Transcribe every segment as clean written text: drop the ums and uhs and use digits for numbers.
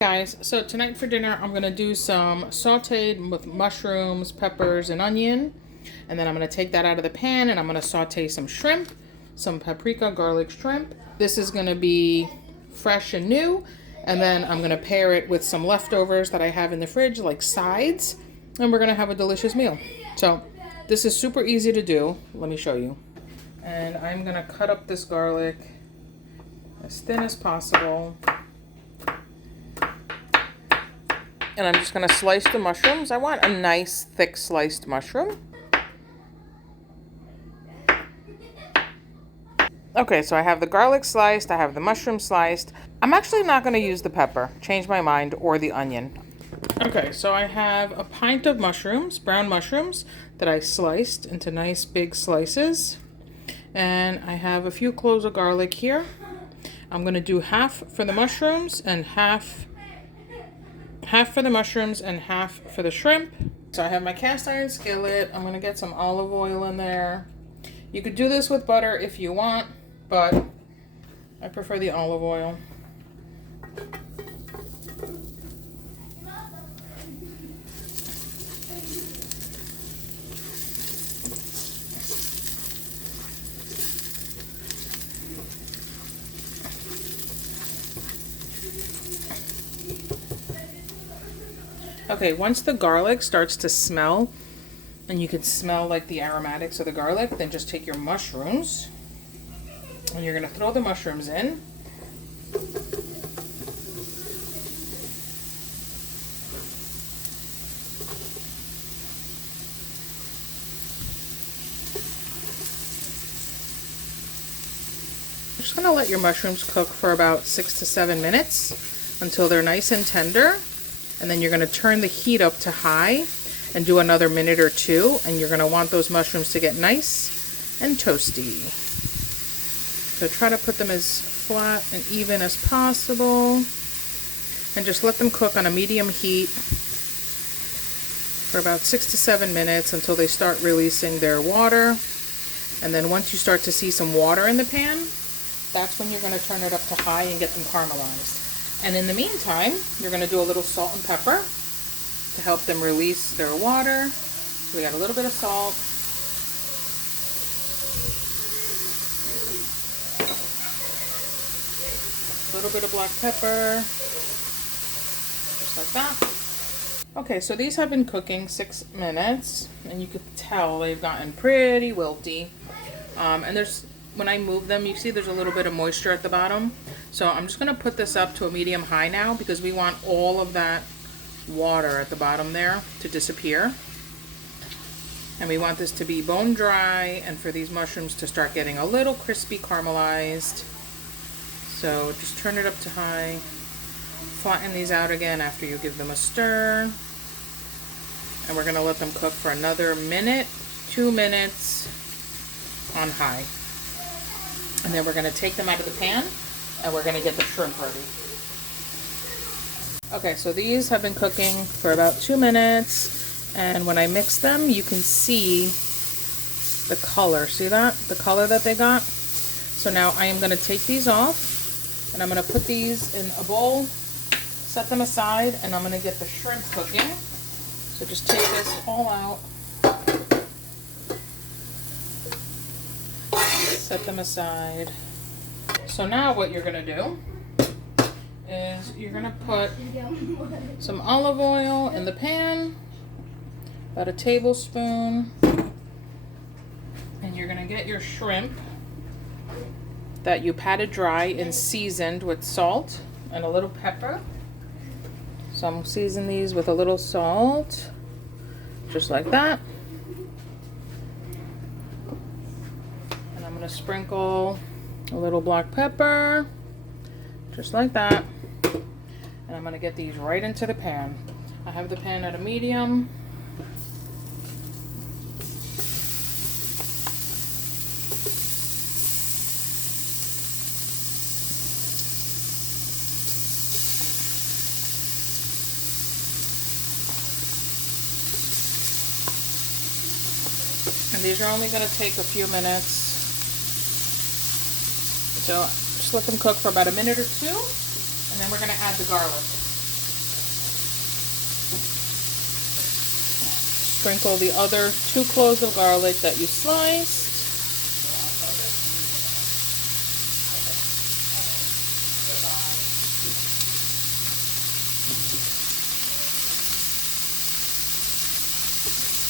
Guys, so tonight for dinner I'm gonna do some sauteed with mushrooms, peppers, and onion, and then I'm gonna take that out of the pan and I'm gonna saute some shrimp, some paprika garlic shrimp. This is gonna be fresh and new, and then I'm gonna pair it with some leftovers that I have in the fridge, like sides, and we're gonna have a delicious meal. So this is super easy to do. Let me show you. And I'm gonna cut up this garlic as thin as possible. And I'm just gonna slice the mushrooms. I want a nice thick sliced mushroom. Okay, so I have the garlic sliced, I have the mushroom sliced. I'm actually not gonna use the pepper, change my mind, or the onion. Okay, so I have a pint of mushrooms, brown mushrooms, that I sliced into nice big slices. And I have a few cloves of garlic here. I'm gonna do half for the mushrooms and half for the mushrooms and half for the shrimp. So I have my cast iron skillet. I'm gonna get some olive oil in there. You could do this with butter if you want, but I prefer the olive oil. Okay, once the garlic starts to smell, and you can smell like the aromatics of the garlic, then just take your mushrooms, and you're gonna throw the mushrooms in. You're just gonna let your mushrooms cook for about 6 to 7 minutes until they're nice and tender. And then you're going to turn the heat up to high and do another minute or two. And you're going to want those mushrooms to get nice and toasty. So try to put them as flat and even as possible. And just let them cook on a medium heat for about 6 to 7 minutes until they start releasing their water. And then once you start to see some water in the pan, that's when you're going to turn it up to high and get them caramelized. And in the meantime, you're going to do a little salt and pepper to help them release their water. So we got a little bit of salt. A little bit of black pepper. Just like that. Okay, so these have been cooking 6 minutes. And you can tell they've gotten pretty wilty. And when I move them, you see there's a little bit of moisture at the bottom. So I'm just going to put this up to a medium high now because we want all of that water at the bottom there to disappear. And we want this to be bone dry and for these mushrooms to start getting a little crispy caramelized. So just turn it up to high. Flatten these out again after you give them a stir. And we're going to let them cook for another minute, 2 minutes on high. And then we're going to take them out of the pan and we're going to get the shrimp ready. Okay, so these have been cooking for about 2 minutes, and when I mix them, you can see the color. See that? The color that they got? So now I am going to take these off, and I'm going to put these in a bowl, set them aside, and I'm going to get the shrimp cooking. So just take this all out. Set them aside. So now what you're going to do is you're going to put some olive oil in the pan, about a tablespoon, and you're going to get your shrimp that you patted dry and seasoned with salt and a little pepper. So I'm seasoning these with a little salt, just like that. And I'm going to sprinkle a little black pepper, just like that. And I'm going to get these right into the pan. I have the pan at a medium. And these are only going to take a few minutes. So just let them cook for about a minute or two, and then we're going to add the garlic. Sprinkle the other 2 cloves of garlic that you sliced.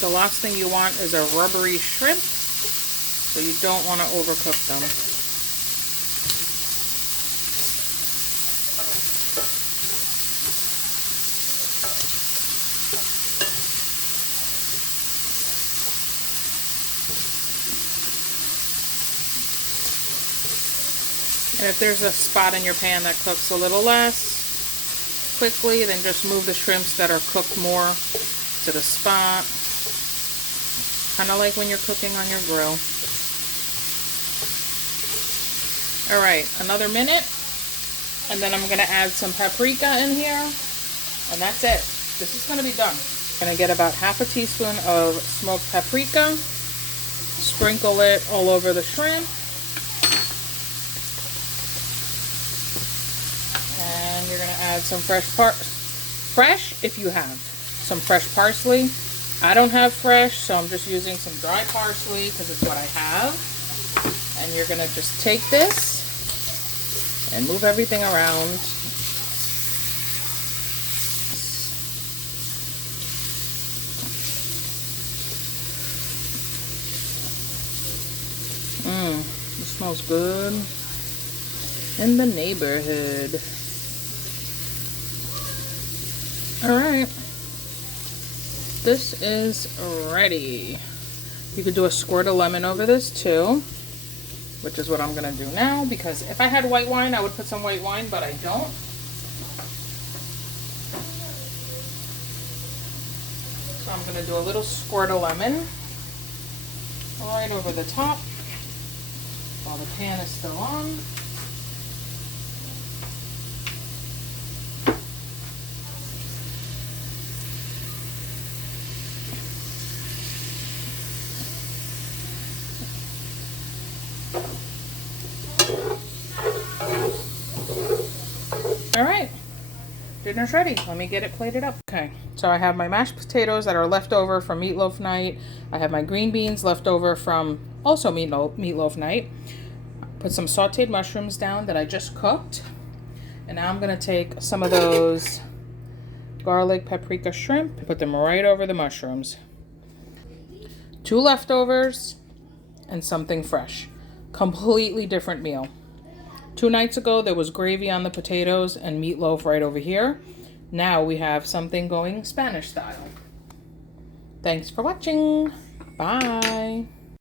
The last thing you want is a rubbery shrimp, so you don't want to overcook them. And if there's a spot in your pan that cooks a little less quickly, then just move the shrimps that are cooked more to the spot. Kind of like when you're cooking on your grill. All right, another minute, and then I'm gonna add some paprika in here, and that's it. This is gonna be done. I'm gonna get about half a teaspoon of smoked paprika, sprinkle it all over the shrimp, and you're gonna add some fresh if you have some fresh parsley. I don't have fresh, so I'm just using some dry parsley because it's what I have. And you're gonna just take this and move everything around. It smells good in the neighborhood. All right. This is ready. You could do a squirt of lemon over this too, which is what I'm gonna do now, because if I had white wine, I would put some white wine, but I don't. So I'm gonna do a little squirt of lemon right over the top while the pan is still on. All right, dinner's ready. Let me get it plated up. Okay, so I have my mashed potatoes that are left over from meatloaf night. I have my green beans left over from also meatloaf night. Put some sauteed mushrooms down that I just cooked. And now I'm gonna take some of those garlic paprika shrimp, put them right over the mushrooms. 2 leftovers and something fresh. Completely different meal. 2 nights ago, there was gravy on the potatoes and meatloaf right over here. Now we have something going Spanish style. Thanks for watching. Bye.